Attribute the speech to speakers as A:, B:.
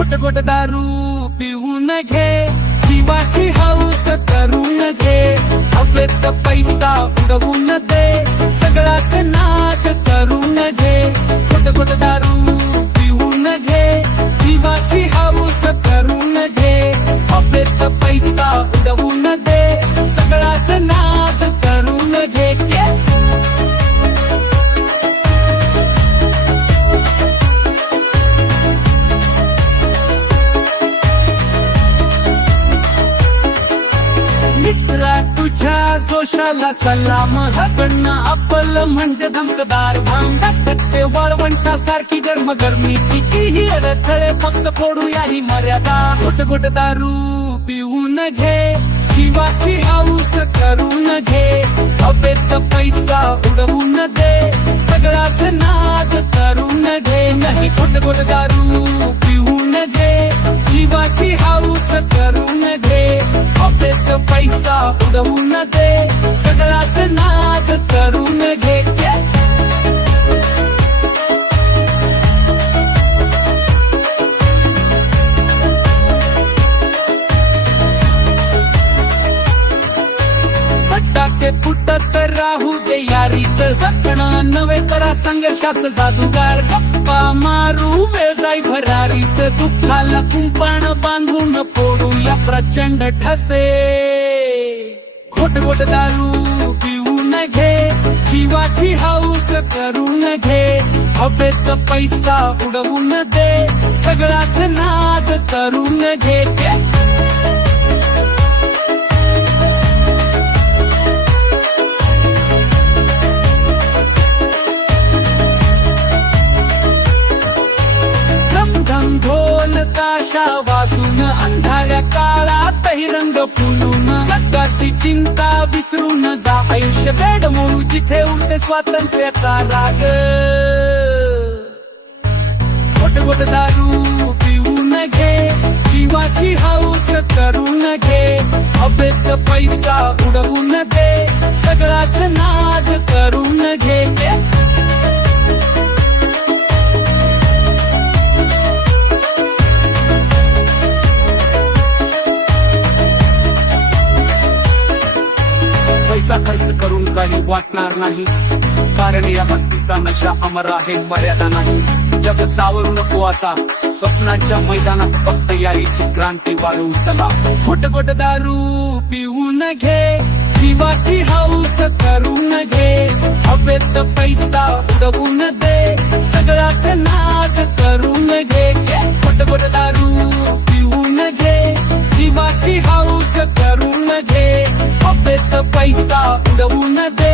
A: घोट घोट दारू पिऊन घे. जीवाची हौस करून घे. हवेत पैसा उडवून दे. मित्रा तुझ्या जोशाला सलाम. हकडनं आपल म्हणजे धमकदार भांडा वाळवंटा सारखी गरम गरमी कितीही अडथळे फक्त फोडूया ही मर्यादा. गोट गोट दारू पिऊन घे. जीवाची हाऊस करून घे. हवेत पैसा उडवून दे. सगळाच नाद करून घे. नाही गोट गोट दारू पैसा उडवून दे. सगळाच नाद करून घे. घे. फटाके फुटत राहू दे यारीत. जगणं नव्हे तर संघर्षाचं जादूगार. गप्पा मारू वेळ जाई भरारीत. दुःखाला कुंपण बांधून फोडूया प्रचंड ठसे. खोट गोट दारू पिऊन घे. जीवाची हाऊस करून घे. हवेत पैसा उडवून दे. सगळाच नाद तरुण घे. घे. धम ढोल ताशा फुलून सकाळची चिंता विसरून जा. आयुष्य बेड म्हणू जिथे उठते स्वातंत्र्याचा राग. गोट गोट दारू पिऊन घे जीवाची हाऊस करून घे हवेत पैसा उडवून दे सगळाच नाद करून घे खर्च करून काही वाटणार नाही. कारण या मस्तीचा नशा अमर आहे मर्यादा नाही. जग सावरू नको आता. स्वप्नाच्या मैदानात फक्त यारीची क्रांती वाढवू चला. खोट खोट दारू पिऊन घे. जीवाची हाऊस करून घे. हवेत पैसा